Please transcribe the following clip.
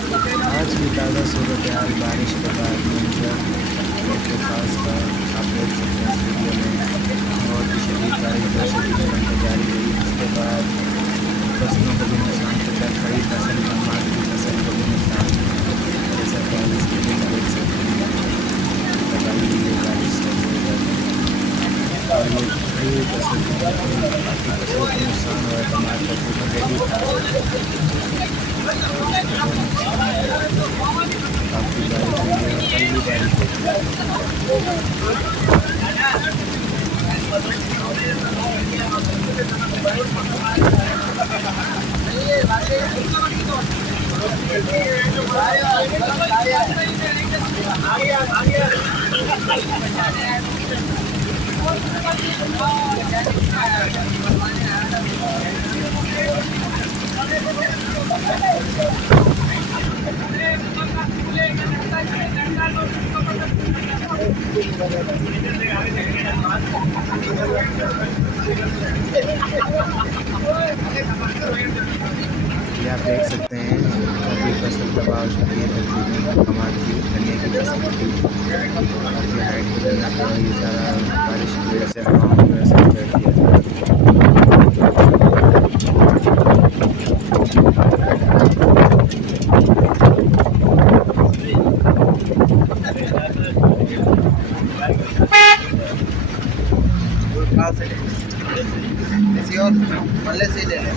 आज की ताज़ा सूरत हाल बारिश के बाद मंजर मिरपुर खास का आप देख सकते हैं इस वीडियो में। बहुत ही शदीद बारिश 2 से 3 घंटे जारी रही, जिसके बाद फसलों को भी नुकसान पहुँचा, खड़ी फसल टमाटर की फसल को भी नुकसान पहुँचा। जैसा कि आप इस वीडियो में देख सकते हैं, लगाई हुई है बारिश से बहुत ज़्यादा, और ये खड़ी फसल जो है काफ़ी फसल को नुकसान हुआ है। टमाटर को रेडी था, काफ़ी बारिश हुई है, कल भी बारिश हुई है। ये आप देख सकते हैं काफ़ी फसल तबाह हो चुकी है, तकरीबन टमाटर की धनिया की फसल की काफ़ी हाइट पे चलना पड़ा। ये सारा बारिश की वजह से, हवाओं की वजह से बैठ गया था। किसी और मल्ले से ले लें।